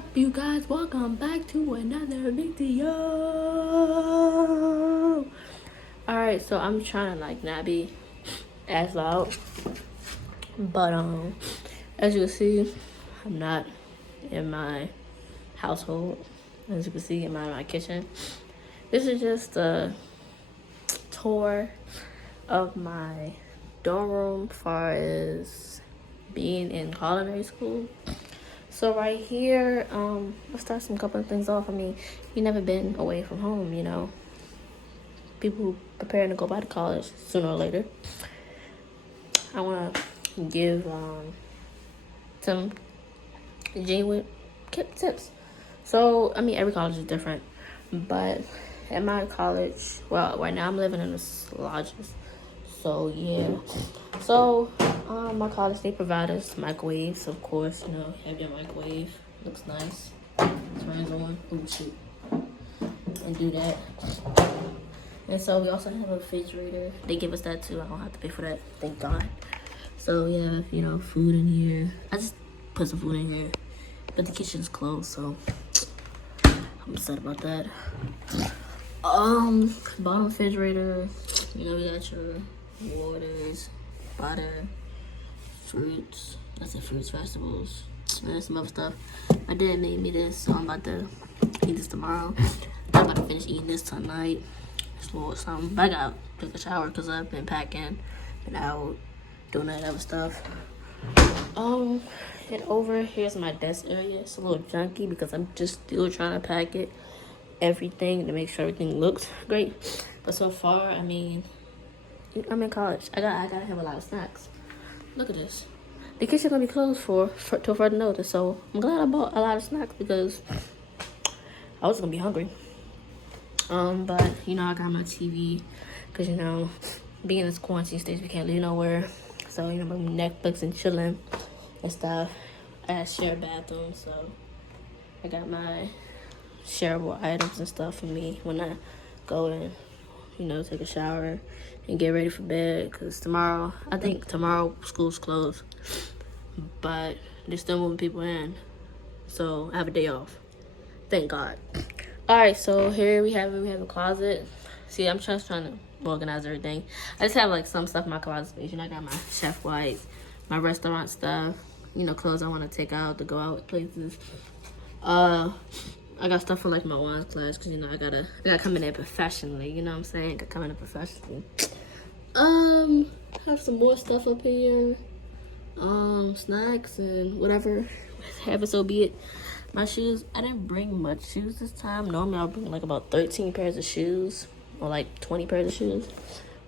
up, you guys? Welcome back to another video. Alright, so I'm trying to like not be as loud, but as you can see, I'm not in my household. As you can see, I'm in my kitchen. This is just a tour of my dorm room as far as being in culinary school. So right here, let's start some couple of things off. I mean, you never been away from home, you know. People preparing to go back to college sooner or later. I want to give some genuine tips. So, I mean, every college is different. But at my college, well, right now I'm living in the lodges. So, yeah. So, my college, they provide us microwaves, of course. You know, have your microwave. Looks nice. Turns on. Oh, shoot. And do that. And so, we also have a refrigerator. They give us that, too. I don't have to pay for that. Thank God. So, yeah, you know, food in here. I just put some food in here. But the kitchen's closed, so I'm upset about that. Bottom refrigerator. You know, you got your waters, butter, fruits. That's it, fruits, vegetables, and some other stuff. My dad made me this, so I'm about to eat this tomorrow. I'm about to finish eating this tonight. Just a little something. But I gotta take a shower because I've been packing, been out, doing that other stuff. And over here's my desk area. It's a little junky because I'm just still trying to pack it, everything, to make sure everything looks great. But so far, I mean, I'm in college. I gotta have a lot of snacks. Look at this. The kitchen gonna be closed till further notice. So I'm glad I bought a lot of snacks because I was gonna be hungry. But you know, I got my TV because you know, being in this quarantine stage, we can't leave nowhere. So you know, I'm Netflix and chilling and stuff. I had shared bathroom, so I got my shareable items and stuff for me when I go and, you know, take a shower and get ready for bed. Because I think tomorrow school's closed, but they're still moving people in, so I have a day off. Thank God. All right, so here we have a closet. See, I'm just trying to organize everything. I just have like some stuff in my closet space. You know, I got my chef wipes, my restaurant stuff, you know, clothes I want to take out to go out places. I got stuff for like my wine class because you know I gotta come in there professionally. You know what I'm saying? Gotta come in there professionally. Have some more stuff up here. Snacks and whatever. Have it so be it. My shoes. I didn't bring much shoes this time. Normally I'll bring like about 13 pairs of shoes or like 20 pairs of shoes.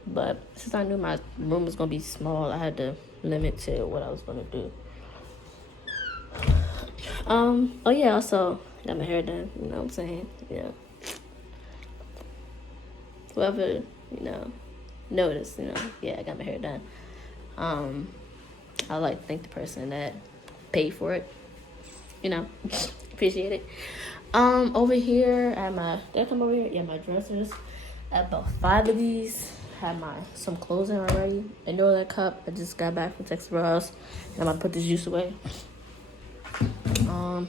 But since I knew my room was gonna be small, I had to limit to what I was gonna do. Oh yeah, also got my hair done, you know what I'm saying? Yeah. Whoever, you know, noticed, you know, yeah, I got my hair done. I like to thank the person that paid for it. You know, appreciate it. Over here, I have did I come over here? Yeah, my dressers. I have about 5 of these. I have some clothes in already. Ignore that cup. I just got back from Texas Roadhouse. And I'm about to put this juice away.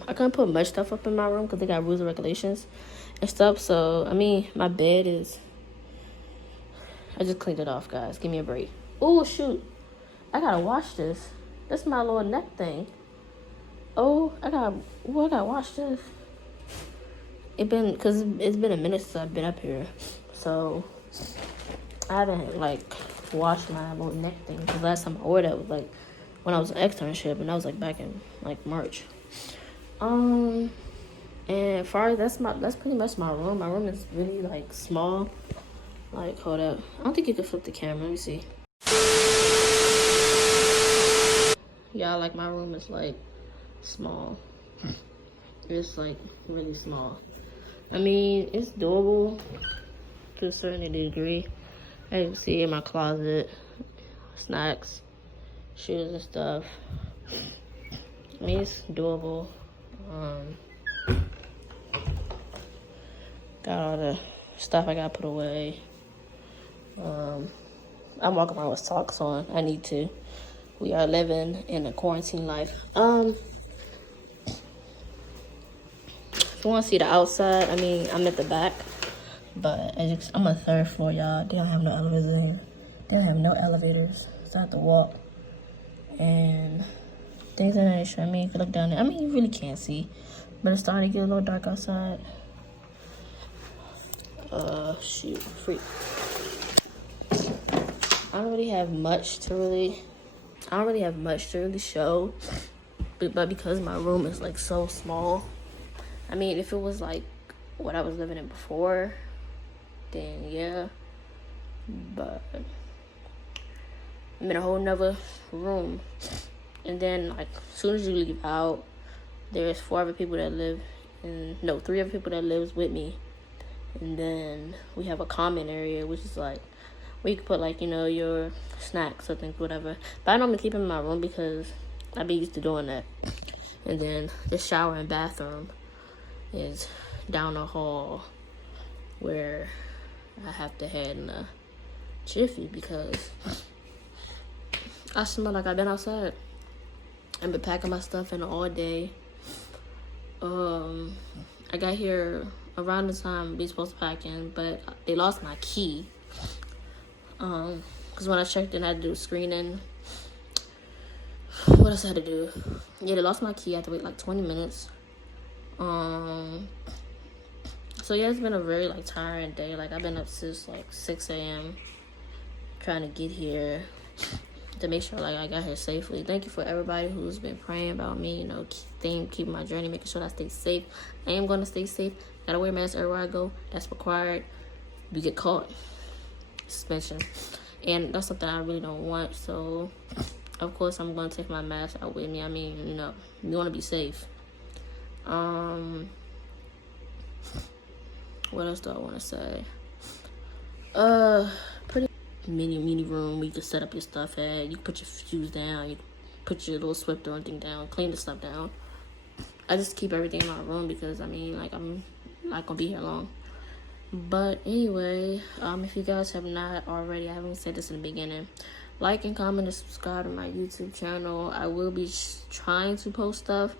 I couldn't put much stuff up in my room because they got rules and regulations and stuff. So, I mean, my bed is... I just cleaned it off, guys. Give me a break. Oh, shoot. I gotta wash this. That's my little neck thing. Oh, I gotta wash this. Because it's been a minute since I've been up here. So, I haven't, like, washed my little neck thing. Because last time I wore that was, like, when I was an externship. And that was, like, back in, like, March. And as far as that's pretty much my room. My room is really like small. Like, hold up. I don't think you can flip the camera. Let me see. Yeah, like my room is like small. It's like really small. I mean, it's doable to a certain degree. As you can see in my closet, snacks, shoes and stuff. I mean, it's doable. Got all the stuff I gotta put away. I'm walking around with socks on. I need to. We are living in a quarantine life. If you want to see the outside, I mean, I'm at the back. But as you can see, I'm on the 3rd floor, y'all. They don't have no elevators in here. They don't have no elevators. So I have to walk. And things are nice. I mean, you can look down there. I mean, you really can't see. But it's starting to get a little dark outside. Shoot. Freak. I don't really have much to really show. But because my room is, like, so small. I mean, if it was, like, what I was living in before, then yeah. But I'm in a whole nother room. And then, like, as soon as you leave out, there's 3 other people that lives with me. And then we have a common area, which is, like, where you can put, like, you know, your snacks or things, whatever. But I normally keep them in my room because I be used to doing that. And then the shower and bathroom is down the hall where I have to head in a jiffy because I smell like I've been outside. I've been packing my stuff in all day. I got here around the time we supposed to pack in, but they lost my key. Because when I checked in, I had to do screening. What else I had to do? Yeah, they lost my key. I had to wait like 20 minutes. So yeah, it's been a very like tiring day. Like I've been up since like 6 a.m. trying to get here to make sure like I got here safely. Thank you for everybody who's been praying about me, you know, keeping my journey, making sure that I stay safe. I am going to stay safe. Gotta wear a mask everywhere I go. That's required. You get caught, suspension. And that's something I really don't want. So of course I'm going to take my mask out with me. I mean, you know, you want to be safe. What else do I want to say? Pretty mini room where you can set up your stuff at. You can put your shoes down. You can put your little Swift or anything down. Clean the stuff down. I just keep everything in my room because, I mean, like, I'm not going to be here long. But anyway, if you guys have not already, I haven't said this in the beginning, like and comment and subscribe to my YouTube channel. I will be trying to post stuff.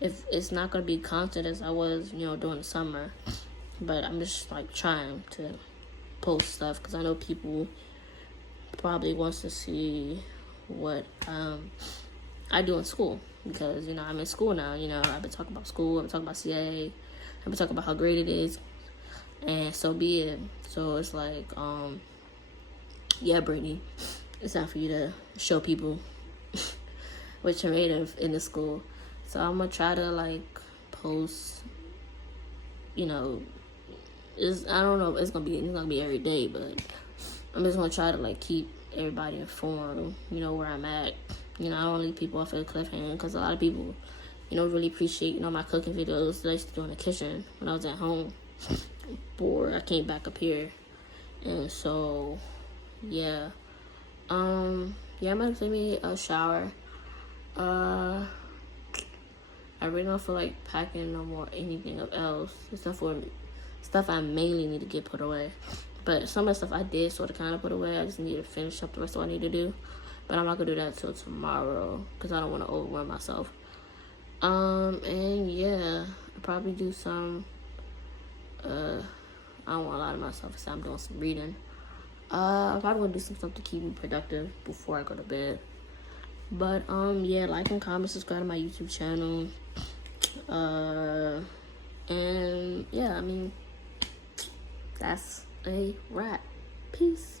If it's not going to be content as I was, you know, during the summer. But I'm just, like, trying to post stuff because I know people probably wants to see what I do in school. Because, you know, I'm in school now. You know, I've been talking about school. I've been talking about CA. I've been talking about how great it is. And so be it. So it's like, yeah, Brittany, it's time for you to show people what you're made of in the school. So I'm going to try to, like, post, you know, I don't know if it's gonna be every day, but I'm just gonna try to like keep everybody informed, you know, where I'm at. You know, I don't leave people off at a cliffhanger because a lot of people, you know, really appreciate, you know, my cooking videos that I used to do in the kitchen when I was at home. Before I came back up here. And so yeah. Yeah, I'm gonna take me a shower. I really don't feel like packing no more anything else except for stuff I mainly need to get put away. But some of the stuff I did sort of kind of put away. I just need to finish up the rest of what I need to do. But I'm not going to do that till tomorrow because I don't want to overwhelm myself. And yeah, I'll probably do some, I don't want to lie to myself, so I'm doing some reading. I'm probably going to do some stuff to keep me productive before I go to bed. But, yeah, like and comment, subscribe to my YouTube channel. And yeah, I mean, that's a wrap. Peace.